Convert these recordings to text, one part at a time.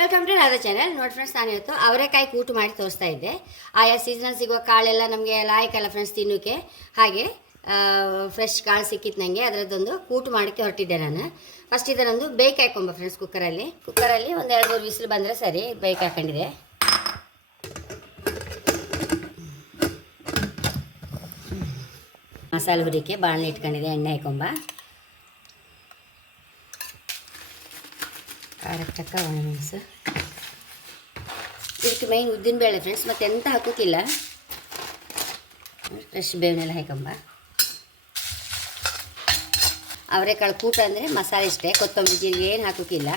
Welcome to Radha channel. ನೋಡಿ friends, ನಾನು ಇವತ್ತು ಅವರೆಕಾಯಿ ಕೂಟು ಮಾಡಿ ತೋರಿಸ್ತಾ ಇದ್ದೆ. ಆಯಾ ಸೀಸನಲ್ ಸಿಗುವ ಕಾಳೆಲ್ಲ ನಮಗೆ ಲಾಯಕಲ್ಲ ಫ್ರೆಂಡ್ಸ್ ತಿನ್ನೋಕ್ಕೆ. ಹಾಗೆ ಫ್ರೆಶ್ ಕಾಳು ಸಿಕ್ಕಿತ್ತು ನನಗೆ, ಅದರದ್ದೊಂದು ಕೂಟು ಮಾಡೋಕ್ಕೆ ಹೊರಟಿದ್ದೆ ನಾನು. ಫಸ್ಟ್ ಇದನ್ನೊಂದು ಬೇಯ್ಕೆ ಹಾಕೊಂಬ ಫ್ರೆಂಡ್ಸ್. ಕುಕ್ಕರಲ್ಲಿ ಒಂದು 2-3 ವಿಸಿಲ್ ಬಂದರೆ ಸರಿ. ಬೇಯ್ಕೆ ಹಾಕೊಂಡಿದೆ. ಮಸಾಲೆ ಹುರಿಕೆ ಬಾಣಲೆ ಇಟ್ಕೊಂಡಿದೆ. ಎಣ್ಣೆ ಹಾಕೊಂಬ. ಖಾರಕ್ಕೆ ತಕ್ಕ ಒಣಮೆಣಸು. ಇದಕ್ಕೆ ಮೈನ್ ಉದ್ದಿನಬೇಳೆ ಫ್ರೆಂಡ್ಸ್, ಮತ್ತು ಎಂತ ಹಾಕೋಕ್ಕಿಲ್ಲ. ಫ್ರೆಶ್ ಬೇವನೆಲ್ಲ ಹಾಕೊಂಬ. ಅವರೆಕಾಳು ಕೂಟ ಅಂದರೆ ಮಸಾಲೆ ಇಷ್ಟೇ, ಕೊತ್ತಂಬರಿ ಜೀರಿಗೆ ಏನು ಹಾಕೋಕ್ಕಿಲ್ಲ.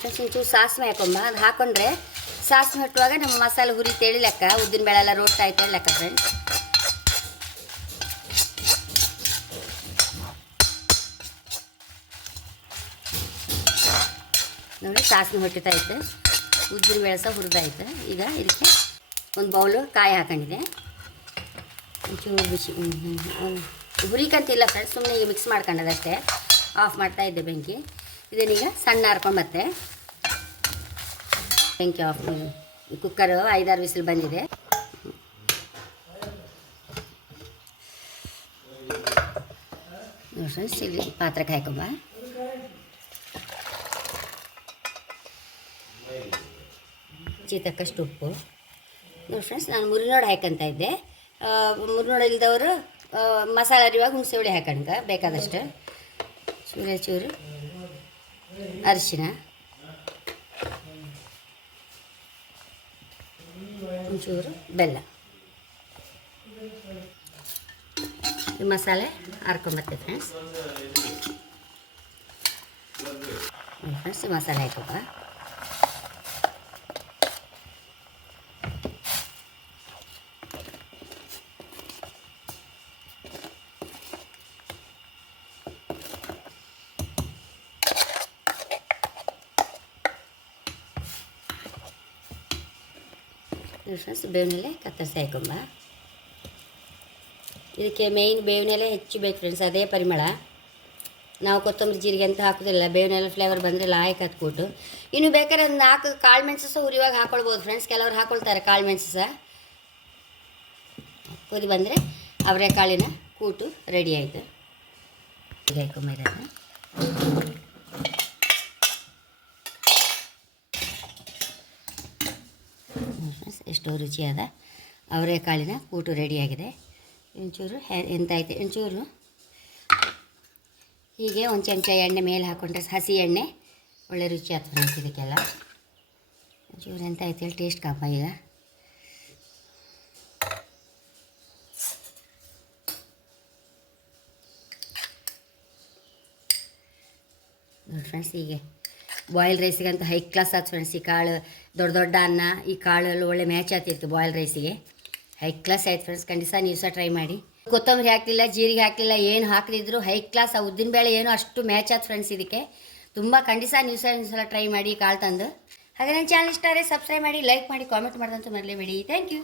ಫ್ರೆಂಡ್ಸ್ ಒಂಚೂರು ಸಾಸಿವೆ ಹಾಕೊಂಬ. ಅದು ಹಾಕೊಂಡ್ರೆ ಸಾಸಿವೆ ಹಟ್ಟುವಾಗ ನಮ್ಮ ಮಸಾಲೆ ಹುರಿ ತೇಳಿ ಲೆಕ್ಕ, ಉದ್ದಿನಬೇಳೆ ಎಲ್ಲ ರೋಡ್ತಾ ಆಯ್ತು ಲೆಕ್ಕ ಫ್ರೆಂಡ್ಸ್. ನೋಡಿ ಸಾಸಿವೆ ಹೊಟ್ಟಿತಾ ಐತೆ, ಉದ್ದಿನ ಬೇಳೆ ಸಹ ಹುರಿದಾಯ್ತು. ಈಗ ಇದಕ್ಕೆ ಒಂದು ಬೌಲು ಕಾಯಿ ಹಾಕೊಂಡಿದೆ. ಒಂಚೂರು ಬಿಸಿ ಹುರಿಕಂತಿಲ್ಲ ಫ್ರೆಂಡ್ಸ್, ಸುಮ್ಮನೆ ಈಗ ಮಿಕ್ಸ್ ಮಾಡ್ಕೊಂಡದಷ್ಟೇ. ಆಫ್ ಮಾಡ್ತಾಯಿದ್ದೆ ಬೆಂಕಿ. ಇದನ್ನೀಗ ಸಣ್ಣ ಹರ್ಕೊಂಡು ಮತ್ತೆ ಬೆಂಕಿ ಆಫ್. ಕುಕ್ಕರು 5-6 ವಿಸಿಲ್ ಬಂದಿದೆ. ನೋಡಿ ಫ್ರೆಂಡ್ಸ್, ಇಲ್ಲಿ ಪಾತ್ರಕ್ಕೆ ಹಾಕೊಂಬ. ತಕ್ಕಷ್ಟು ಉಪ್ಪು. ನೋಡಿ ಫ್ರೆಂಡ್ಸ್, ನಾನು ಮುರಿನೋಡು ಹಾಕಂತ ಇದ್ದೆ. ಮುರಿನೋಡು ಇಲ್ದವರು ಮಸಾಲೆ ಅರಿವಾಗ ಹುಣಸೆ ಹುಳಿ ಹಾಕಂತ ಬೇಕಾದಷ್ಟು. ಚೂರು ಅರಿಶಿನ, ಒಂಚೂರು ಬೆಲ್ಲ. ಈ ಮಸಾಲೆ ಹರ್ಕೊಂಬರ್ತೀವಿ ಫ್ರೆಂಡ್ಸ್. ಫ್ರೆಂಡ್ಸ್ ಈ ಮಸಾಲೆ ಹಾಕೋಕ. ಫ್ರೆಂಡ್ಸ್ ಬೇವಿನೆಲೆ ಕತ್ತರಿಸಿ ಹಾಕೊಂಬ. ಇದಕ್ಕೆ ಮೇಯ್ನ್ ಬೇವಿನೆಲೆ ಹೆಚ್ಚು ಬೇಕು ಫ್ರೆಂಡ್ಸ್, ಅದೇ ಪರಿಮಳ. ನಾವು ಕೊತ್ತಂಬರಿ ಜೀರಿಗೆ ಅಂತ ಹಾಕೋದಿಲ್ಲ, ಬೇವಿನೆಲೆ ಫ್ಲೇವರ್ ಬಂದರೆ ಲಾಯಕ್ ಹತ್ಕೊಟ್ಟು. ಇನ್ನು ಬೇಕಾದ್ರೆ ಒಂದು 4 ಕಾಳು ಮೆಣಸು ಸಹ ಉರಿವಾಗ ಹಾಕ್ಕೊಳ್ಬೋದು ಫ್ರೆಂಡ್ಸ್. ಕೆಲವ್ರು ಹಾಕ್ಕೊಳ್ತಾರೆ ಕಾಳು ಮೆಣಸು ಸಹ. ಕುದಿ ಬಂದರೆ ಅವರೆಕಾಳಿನ ಕೂಟು ರೆಡಿ ಆಯಿತು. ಈಗ ಹಾಕೊಂಬ ಇದನ್ನು. ಎಷ್ಟೋ ರುಚಿಯಾದ ಅವರೆಕಾಳಿನ ಕೂಟು ರೆಡಿಯಾಗಿದೆ. ಒಂಚೂರು ಎಂತಾಯ್ತು, ಒಂಚೂರು ಹೀಗೆ ಒಂದು ಚಮಚ ಎಣ್ಣೆ ಮೇಲೆ ಹಾಕ್ಕೊಂಡ್ರೆ, ಹಸಿ ಎಣ್ಣೆ ಒಳ್ಳೆ ರುಚಿ ಆಗ್ತದೆ ಫ್ರೆಂಡ್ಸ್ ಇದಕ್ಕೆಲ್ಲ. ಒಂಚೂರು ಎಂತಾಯ್ತು ಹೇಳಿ ಟೇಸ್ಟ್ ಕಾಪ. ಈಗ ನೋಡಿ ಫ್ರೆಂಡ್ಸ್, ಹೀಗೆ ಬಾಯ್ಲ್ ರೈಸಿಗಂತೂ ಹೈ ಕ್ಲಾಸ್ ಆಯ್ತು ಫ್ರೆಂಡ್ಸ್. ಈ ಕಾಳು ದೊಡ್ಡ ಅನ್ನ, ಈ ಕಾಳಲ್ಲಿ ಒಳ್ಳೆ ಮ್ಯಾಚ್ ಆಗ್ತಿತ್ತು ಬಾಯ್ಲ್ ರೈಸಿಗೆ. ಹೈ ಕ್ಲಾಸ್ ಆಯ್ತು ಫ್ರೆಂಡ್ಸ್. ಖಂಡಿತ ನೀವು ಸಹ ಟ್ರೈ ಮಾಡಿ. ಕೊತ್ತಂಬರಿ ಹಾಕಲಿಲ್ಲ, ಜೀರಿಗೆ ಹಾಕಲಿಲ್ಲ, ಏನು ಹಾಕದಿದ್ರು ಹೈ ಕ್ಲಾಸ್. ಆ ಉದ್ದಿನಬೇಳೆ ಏನೋ ಅಷ್ಟು ಮ್ಯಾಚ್ ಆಯ್ತು ಫ್ರೆಂಡ್ಸ್ ಇದಕ್ಕೆ. ತುಂಬ ಖಂಡಿತ ನೀವು ಸಲ ಟ್ರೈ ಮಾಡಿ ಕಾಳು ತಂದು. ಹಾಗೆ ನನ್ನ ಚಾನಲ್ ಇಷ್ಟ ಆದರೆ ಸಬ್ಸ್ಕ್ರೈಬ್ ಮಾಡಿ, ಲೈಕ್ ಮಾಡಿ, ಕಾಮೆಂಟ್ ಮಾಡಿದಂತೂ ಮರಲೇಬೇಡಿ. Thank you.